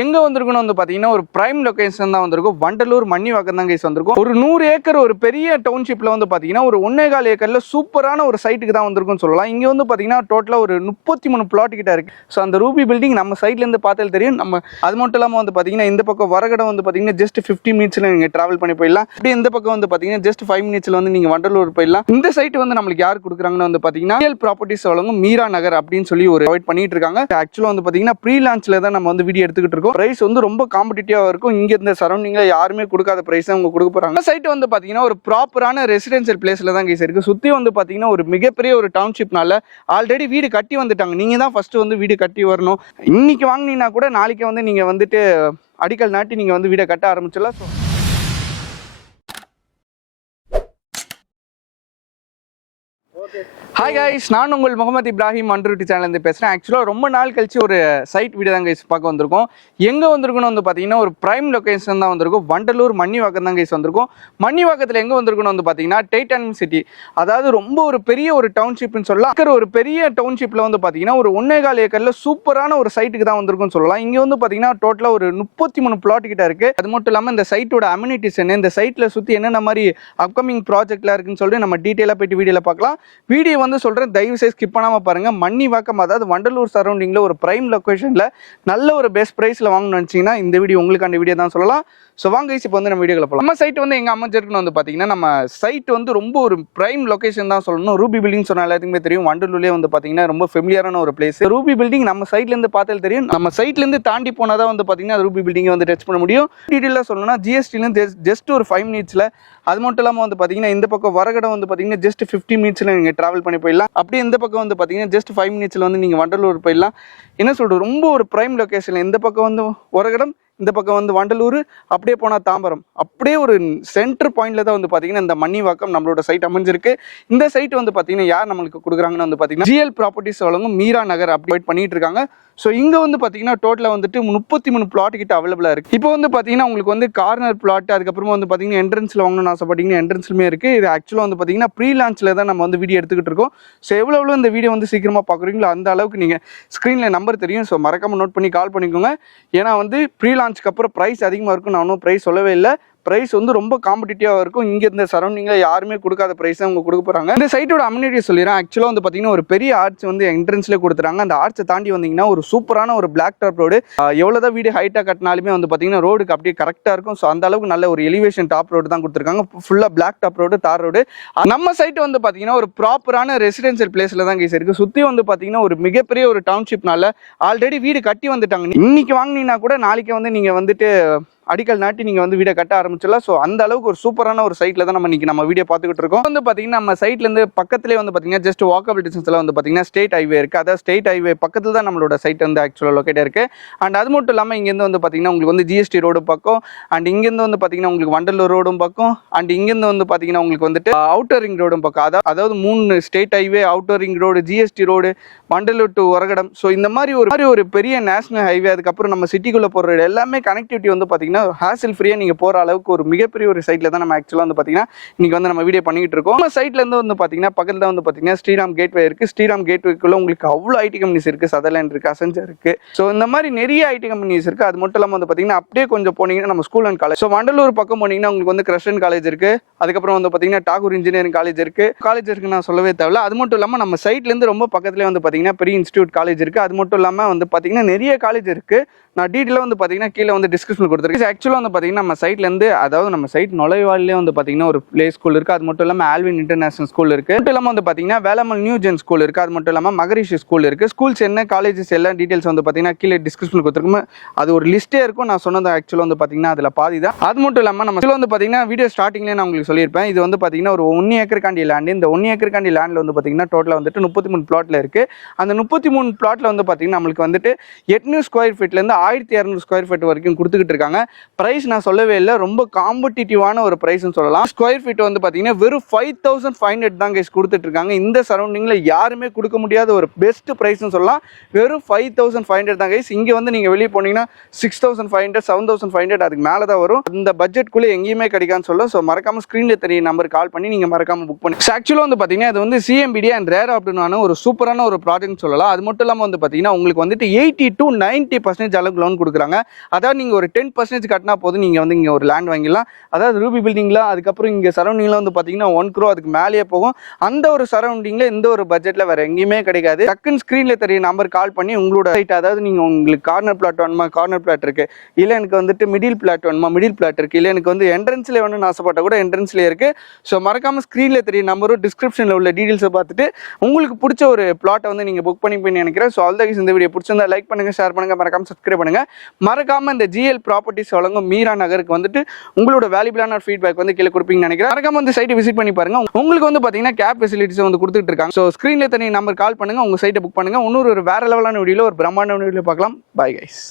எங்க வந்திருக்குன்னு வந்து பாத்தீங்கன்னா ஒரு பிரைம் லொகேஷன் தான் வந்திருக்கும். வண்டலூர் மன்னிவாக்கம் தான் கைஸ் வந்திருக்கும். ஒரு 100 ஏக்கர் ஒரு பெரிய டவுன்ஷிப்ல வந்து பாத்தீங்கன்னா ஒரு 1.25 ஏக்கர்ல சூப்பரான ஒரு சைட்டுக்கு தான் வந்திருக்கும்னு சொல்லலாம். இங்க வந்து பாத்தீங்கன்னா டோட்டலா ஒரு 33 பிளாட் கிட்ட இருக்கு. ஸோ அந்த ரூபி பில்டிங் நம்ம சைட்ல இருந்து பார்த்தாலே தெரியும். நம்ம அது மட்டும் இல்லாம வந்து பாத்தீங்கன்னா இந்த பக்கம் வரகடம் வந்து பாத்தீங்கன்னா ஜஸ்ட் 50 மினிட்ஸ்ல நீங்க டிராவல் பண்ணி போயிடலாம். அப்படியே இந்த பக்கம் வந்து பாத்தீங்கன்னா ஜஸ்ட் 5 மினிட்ஸ்ல வந்து நீங்க வண்டலூர் போயிடலாம். இந்த சைட் வந்து நம்மளுக்கு யார் கொடுக்குறாங்கன்னு வந்து பாத்தீங்கன்னா ரியல் ப்ராப்பர்ட்டிஸ் வழங்கும் மீரா நகர் அப்படின்னு சொல்லி ஒரு ப்ரொவைட் பண்ணிட்டு இருக்காங்க. ஆக்சுவலா வந்து பாத்தீங்கன்னா ப்ரீ லான்ச்ல தான் நம்ம வந்து வீடியோ எடுத்துக்கிட்டு இருக்கோம். பிரைஸ் வந்து ரொம்ப காம்படிட்டிவா இருக்கும். இங்க இந்த சரௌண்டிங்ல யாருமே கொடுக்காத பிரைஸ் அவங்க கொடுக்க போறாங்க. சைட் வந்து பாத்தீங்கன்னா ஒரு ப்ராப்பரான ரெசிடென்ஷியல் பிளேஸ்ல தான் கைஸ் இருக்கு. சுத்தி வந்து பாத்தீங்கன்னா ஒரு மிகப்பெரிய ஒரு டவுன்ஷிப்னால ஆல்ரெடி வீடு கட்டி வந்துட்டாங்க. நீங்க தான் ஃபர்ஸ்ட் வந்து வீடு கட்டி வரணும். இன்னைக்கு வாங்கினீங்கன்னா கூட நாளைக்கு வந்து நீங்க வந்துட்டு அடிக்கல் நாட்டி நீங்க வந்து வீடை கட்ட ஆரம்பிச்சிடலாம். ஹாய் கைஸ், நான் உங்கள் முகமது இப்ராஹிம் அன்ருட்டி சேனல்லேருந்து பேசுகிறேன். ஆக்சுவலாக ரொம்ப நாள் கழிச்சு ஒரு சைட் வீடியோ தான் கைஸ் பார்க்க வந்திருக்கோம். எங்கே வந்திருக்குன்னு வந்து பார்த்தீங்கன்னா ஒரு பிரைம் லொகேஷன் தான் வந்திருக்கும். வண்டலூர் மன்னிவாக்கம் தான் கைஸ் வந்திருக்கும். மன்னிவாக்கத்தில் எங்கே வந்திருக்குன்னு வந்து பார்த்தீங்கன்னா டைட்டானியம் சிட்டி, அதாவது ரொம்ப ஒரு பெரிய ஒரு டவுன்ஷிப்னு சொல்லலாம். ஒரு பெரிய டவுன்ஷிப்பில் வந்து பார்த்தீங்கன்னா ஒரு 1.25 ஏக்கரில் சூப்பரான ஒரு சைட்டுக்கு தான் வந்திருக்குன்னு சொல்லலாம். இங்கே வந்து பார்த்தீங்கன்னா டோட்டலாக ஒரு 33 பிளாட் கிட்ட இருக்குது. அது மட்டும் இல்லாமல் இந்த சைட்டோட அம்யூனிட்டிஸ் என்ன, இந்த சைட்டில் சுற்றி என்னென்ன மாதிரி அப்கமிங் ப்ராஜெக்ட்லாம் இருக்குன்னு சொல்லிட்டு நம்ம டீட்டெயிலாக போயிட்டு வீடியோவில் பார்க்கலாம். வீடியோ வந்து சொல்கிறேன், தயவு செய்து ஸ்கிப் பண்ணாமல் பாருங்கள். மன்னிவாக்கம் அதாவது வண்டலூர் சரௌண்டிங்கில் ஒரு பிரைம் லொக்கேஷனில் நல்ல ஒரு பெஸ்ட் ப்ரைஸில் வாங்கணும்னு நினச்சிங்கன்னா இந்த வீடியோ உங்களுக்கான வீடியோ தான் சொல்லலாம். ஸோ வாங்க இப்போ வந்து நம்ம வீடியோவில் போகலாம். நம்ம சைட் வந்து எங்கே அமைஞ்சிருக்குன்னு வந்து பார்த்தீங்கன்னா நம்ம சைட் வந்து ரொம்ப ஒரு பிரைம் லொக்கேஷன் தான் சொல்லணும். ரூபி பில்டிங் சொன்னால் எல்லாத்துக்குமே தெரியும். வண்டலூர்லேயே வந்து பார்த்தீங்கன்னா ரொம்ப ஃபெமிலியரான ஒரு பிளேஸ். ரூபி பில்டிங் நம்ம சைட்லேருந்து பார்த்தாலே தெரியும். நம்ம சைட்லேருந்து தாண்டி போனால் தான் வந்து பார்த்தீங்கன்னா ரூபி பில்டிங்கை வந்து டச் பண்ண முடியும். டீட்டெயிலாக சொல்லணும்னா ஜிஎஸ்டிலேருந்து ஜஸ்ட் ஒரு 5 மினிட்ஸில், அது மட்டும் இல்லாமல் வந்து பார்த்தீங்கன்னா இந்த பக்கம் வரகடம் வந்து பார்த்தீங்கன்னா ஜஸ்ட் 50 மினிட்ஸில் நீங்கள் ட்ராவல் பண்ணி போயிடலாம். அப்படியே இந்த பக்கம் வந்து பார்த்தீங்கன்னா ஜஸ்ட் 5 மினிட்ஸில் வந்து நீங்கள் வண்டலூர் போயிடலாம். என்ன சொல்கிறது, ரொம்ப ஒரு பிரைம் லொக்கேஷன். இந்த பக்கம் வந்து வரகடம், இந்த பக்கம் வந்து வண்டலூர், அப்படியே போனால் தாம்பரம், அப்படியே ஒரு சென்டர் பாயிண்ட்ல தான் வந்து பார்த்தீங்கன்னா இந்த மன்னிவாக்கம் நம்மளோட சைட் அமைஞ்சிருக்கு. இந்த சைட் வந்து பார்த்தீங்கன்னா யார் நம்மளுக்கு கொடுக்குறாங்கன்னு வந்து பார்த்தீங்கன்னா ஜிஎல் ப்ராப்பர்ட்டிஸ் வழங்கும் மீரா நகர் அப்டேட் பண்ணிட்டு இருக்காங்க. ஸோ இங்கே வந்து பார்த்தீங்கன்னா டோட்டலாக வந்துட்டு 33 பிளாட் கிட்ட அவைலபிளாக இருக்குது. இப்போ வந்து பார்த்தீங்கன்னா உங்களுக்கு வந்து கார்னர் பிளாட், அதுக்கப்புறமா வந்து பார்த்தீங்கன்னா என்ட்ரன்ஸில் வாங்கணும்னு ஆசைப்பட்டீங்கன்னா என்ட்ரன்ஸ்லுமே இருக்குது. இது ஆக்சுவலாக வந்து பார்த்தீங்கன்னா ப்ரீ லான்ச்சில் தான் நம்ம வந்து வீடியோ எடுத்துக்கிட்டு இருக்கோம். ஸோ எவ்வளோ இந்த வீடியோ வந்து சீக்கிரமாக பார்க்குறீங்களோ அந்த அளவுக்கு நீங்கள் ஸ்க்ரீனில் நம்பர் தெரியும். ஸோ மறக்காமல் நோட் பண்ணி கால் பண்ணிக்கோங்க. ஏன்னா வந்து ப்ரீ லான்ச்சுக்கு அப்புறம் ப்ரைஸ் அதிகமாக இருக்கும். நான் ஒன்றும் ப்ரைஸ் சொல்லவே இல்லை. ப்ரைஸ் வந்து ரொம்ப காம்படிட்டிவாக இருக்கும். இங்கே இந்த சரௌண்டிங்கில் யாருமே கொடுக்காத ப்ரைஸ் அவங்க கொடுக்க போகிறாங்க. இந்த சைட்டோட அம்யூனிட்டி சொல்லிடுறேன். ஆக்சுவலாக வந்து பார்த்தீங்கன்னா ஒரு பெரிய ஆர்ச் வந்து என்ட்ரன்ஸ்லேயே கொடுத்துறாங்க. அந்த ஆர்ச்சை தாண்டி வந்தீங்கன்னா ஒரு சூப்பரான ஒரு பிளாக் டாப் ரோடு. எவ்வளோதான் வீடு ஹைட்டாக கட்டினாலுமே வந்து பார்த்தீங்கன்னா ரோடுக்கு அப்படியே கரெக்டாக இருக்கும். ஸோ அந்த அளவுக்கு நல்ல ஒரு எலிவேஷன் டாப் ரோடு தான் கொடுத்துருக்காங்க. ஃபுல்லாக பிளாக் டாப் ரோடு, தார் ரோடு. நம்ம சைட் வந்து பார்த்தீங்கன்னா ஒரு ப்ராப்பரான ரெசிடென்ஷியல் பிளேஸில் தான் கேஸ் இருக்குது. சுற்றி வந்து பார்த்தீங்கன்னா ஒரு மிகப்பெரிய ஒரு டவுன்ஷிப்னால ஆல்ரெடி வீடு கட்டி வந்துட்டாங்க. இன்னைக்கு வாங்கினீங்கன்னா கூட நாளைக்கு வந்து நீங்கள் வந்துட்டு அடிக்கல் நாட்டி நீங்கள் வந்து வீடியோ கட்ட ஆரம்பிச்சிடலாம். ஸோ அந்த அளவுக்கு ஒரு சூப்பரான ஒரு சைட்டில் தான் நம்ம வீடியோ பார்த்துக்கிட்டு இருக்கோம். வந்து பார்த்தீங்கன்னா நம்ம சைட்லேருந்து பக்கத்துலேயே வந்து பார்த்தீங்கன்னா ஜஸ்ட் வாக்கபிள் டிஸ்டன்ஸில் வந்து பார்த்தீங்கன்னா ஸ்டேட் ஹைவே இருக்குது. அதாவது ஸ்டேட் ஹைவே பக்கத்தில் தான் நம்மளோட சைட் வந்து ஆக்சுவலாக லொக்கேட்டாக இருக்குது. அண்ட் அது மட்டும் இல்லாமல் இங்கேருந்து வந்து பார்த்தீங்கன்னா உங்களுக்கு வந்து ஜிஎஸ்டி ரோடு பக்கம், அண்ட் இங்கேருந்து வந்து பார்த்தீங்கன்னா உங்களுக்கு வண்டலூர் ரோடும் பக்கம், அண்ட் இங்கேருந்து வந்து பார்த்தீங்கன்னா உங்களுக்கு வந்துட்டு அவுட்டர் ரிங் ரோடும் பக்கம். அதாவது 3 state highway, outer ring road, GST road, Vandalur to Varagadam. So இந்த மாதிரி ஒரு பெரிய நேஷனல் ஹைவே, அதுக்கப்புறம் நம்ம சிட்டிக்குள்ளே போகிற எல்லாமே கனெக்டிவிட்டி வந்து பார்த்தீங்கன்னா ஹாசில் ஃப்ரீயாக நீங்கள் போகிற அளவுக்கு ஒரு மிகப்பெரிய ஒரு சைட்டில் தான் நம்ம ஆக்சுவலாக வந்து பார்த்தீங்கன்னா இன்றைக்கி வந்து நம்ம வீடியோ பண்ணிக்கிட்டு இருக்கோம். நம்ம சைட்லேருந்து வந்து பார்த்தீங்கன்னா பக்கத்தில் வந்து பார்த்தீங்கன்னா ஸ்ரீராம் கேட்வே இருக்குது. ஸ்ரீராம் கேட்வேக்குள்ளே உங்களுக்கு அவ்வளோ ஐடி கம்பெனிஸ் இருக்குது. சதர்லேண்ட் இருக்குது, அசென்ச்சர் இருக்குது. ஸோ இந்த மாதிரி நிறைய ஐடி கம்பெனிஸ் இருக்குது. அது மட்டும் இல்லாமல் வந்து பார்த்தீங்கன்னா அப்படியே கொஞ்சம் போனீங்கன்னா நம்ம school and college. So Vandalur பக்கம் போனீங்கன்னா உங்களுக்கு வந்து கிருஷ்ணன் காலேஜ் இருக்குது. அதுக்கப்புறம் வந்து பார்த்தீங்கன்னா டாகூர் இன்ஜினியரிங் காலேஜ் இருக்குது நான் சொல்லவே தேவையில்ல. அது மட்டும் இல்லாமல் நம்ம சைட்லேருந்து ரொம்ப பக்கத்துலேயே வந்து பார்த்தீங்கன்னா பெரிய இன்ஸ்டியூட் காலேஜ் இருக்குது. அது மட்டும் இல்லாமல் வந்து பார்த்தீங்கன்னா நிறைய காலேஜ் இருக்குது. நான் டீட்டெயிலாக வந்து பார்த்தீங்கன்னா கீழே வந்து டிஸ்கிரிப்ஷன் கொடுத்துருக்கேன். ஆக்சுவலாக வந்து பார்த்தீங்கன்னா நம்ம சைட்லேருந்து, அதாவது நம்ம சைட் நுழைவாயிலே வந்து பார்த்தீங்கன்னா ஒரு பிளே ஸ்கூல் இருக்குது. அது மட்டும் இல்லாமல் ஆல்வின் இன்டர்நேஷனல் ஸ்கூல் இருக்குது. மட்டும் இல்லாமல் வந்து பார்த்தீங்கன்னா வேலம்மாள் நியூ ஜென் ஸ்கூல் இருக்குது. அது மட்டும் இல்லாமல் மகரிஷி ஸ்கூல் இருக்குது. ஸ்கூல்ஸ் என்ன, காலேஜஸ் எல்லாம் டீட்டெயில்ஸ் வந்து பார்த்தீங்கன்னா கீழே டிஸ்கிரிப்ஷன் கொடுத்துருக்கோம். அது ஒரு லிஸ்ட்டே இருக்கும். நான் சொன்னது ஆக்சுவலாக வந்து பார்த்தீங்கன்னா அதில் பாதி தான். அது மட்டும் இல்லாமல் நம்ம வந்து பார்த்தீங்கன்னா வீடியோ ஸ்டார்டிங்லேயே நான் உங்களுக்கு சொல்லியிருப்பேன். இது வந்து பார்த்தீங்கன்னா ஒரு 1 ஏக்கருக்காண்டி லேண்டு. இந்த 1 ஏக்கருக்காண்டி லேண்டில் வந்து பார்த்தீங்கன்னா டோட்டலாக வந்துட்டு 33 பிளாட்டில் இருக்குது. அந்த 33 பிளாட்டில் வந்து பார்த்தீங்கன்னா நம்மளுக்கு வந்துட்டு 800 ஸ்கொயர் ஃபீட்லேருந்து 1200 ஸ்கொயர் ஃபீட் வரைக்கும் கொடுத்துக்கிட்டு இருக்காங்க. பிரைஸ் நான் சொல்லவே இல்லை, ரொம்ப காம்படிட்டிவான ஒரு பிரைஸ்னு சொல்லலாம். ஸ்கொயர் ஃபீட் வந்து பார்த்தீங்கன்னா வெறும் 5500 தான் கைஸ் கொடுத்துட்டு இருக்காங்க. இந்த சரௌண்டிங்கில் யாருமே கொடுக்க முடியாத ஒரு பெஸ்ட் பிரைஸ்னு சொல்லலாம். வெறும் 5500 தான் கைஸ். இங்கே வந்து நீங்கள் வெளியே போனீங்கன்னா 6500, 7500 அதுக்கு மேலே தான் வரும். அந்த பட்ஜெட்குள்ளே எங்கேயுமே கிடைக்கான்னு சொல்ல. ஸோ மறக்காம ஸ்க்ரீனில் தெரிய நம்பர் கால் பண்ணி நீங்கள் மறக்காம புக் பண்ணி. ஆக்சுவலாக வந்து பார்த்தீங்கன்னா இது வந்து சிஎம்பிடி அண்ட் ரேர் ஆப்டுனான ஒரு சூப்பரான ஒரு ப்ராஜெக்ட் சொல்லலாம். அது மட்டும் இல்லாமல் வந்து பார்த்தீங்கன்னா உங்களுக்கு வந்துட்டு 80 to 90% அளவுக்கு லோன் கொடுக்குறாங்க. அதாவது நீங்கள் ஒரு 10% கட்டினா போதும், நீங்கள் வந்து இங்கே ஒரு லேண்ட் வாங்கிடலாம். அதாவது ரூபி பில்டிங்கில் அதுக்கப்புறம் இங்கே சரௌண்டிங்கில் வந்து பார்த்தீங்கன்னா 1 crore அதுக்கு மேலேயே போகும். அந்த ஒரு சரௌண்டிங்கில் இந்த ஒரு பட்ஜெட்டில் வேறு எங்கேயுமே கிடைக்காது. டக்குன்னு ஸ்க்ரீனில் தெரிய நம்பர் கால் பண்ணி உங்களோட சைட், அதாவது நீங்கள் உங்களுக்கு கார்னர் பிளாட் வேணுமா, கார்னர் பிளாட் இருக்குது, இல்லை எனக்கு வந்துட்டு மிடில் பிளாட் வேணுமா, மிடில் பிளாட் இருக்குது, இல்லை எனக்கு வந்து என்ட்ரன்ஸில் வேணும்னு ஆசைப்பட்டால் கூட என்ட்ரன்ஸ்லேயே இருக்குது. ஸோ மறக்காமல் ஸ்க்ரீனில் தெரிய நம்பரும் டிஸ்கிரிப்ஷனில் உள்ள டீட்டெயில்ஸை பார்த்துட்டு உங்களுக்கு பிடிச்ச ஒரு பிளாட்டை வந்து நீங்கள் புக் பண்ணி நினைக்கிறேன். ஸோ ஆல்ரெடி இந்த வீடியோ பிடிச்சிருந்தா லைக் பண்ணுங்கள், ஷேர் பண்ணுங்கள், மறக்காமல் சப்ஸ்கிரைப் பண்ணுங்கள். மறக்காமல் இந்த GL ப்ராப்பர்ட்டிஸ் வழங்கும் மீரா நகருக்கு வந்துட்டு உங்களோட வேல்யூபிளான ஃபீட்பேக் வந்து கீழே கொடுப்பீங்கன்னு நினைக்கிறேன். மறக்காம வந்து சைட்டை விசிட் பண்ணி பாருங்க. உங்களுக்கு வந்து பார்த்தீங்கன்னா கேப் ஃபெசிலிட்டிஸ் வந்து கொடுத்துட்டு இருக்காங்க. ஸோ ஸ்க்ரீனில் தனி நம்பர் கால் பண்ணுங்கள், உங்கள் சைட்டை புக் பண்ணுங்கள். இன்னொரு வேற லெவலான வீடியோவில் ஒரு பிரம்மாண்ட வீடியோவில் பார்க்கலாம். Bye guys.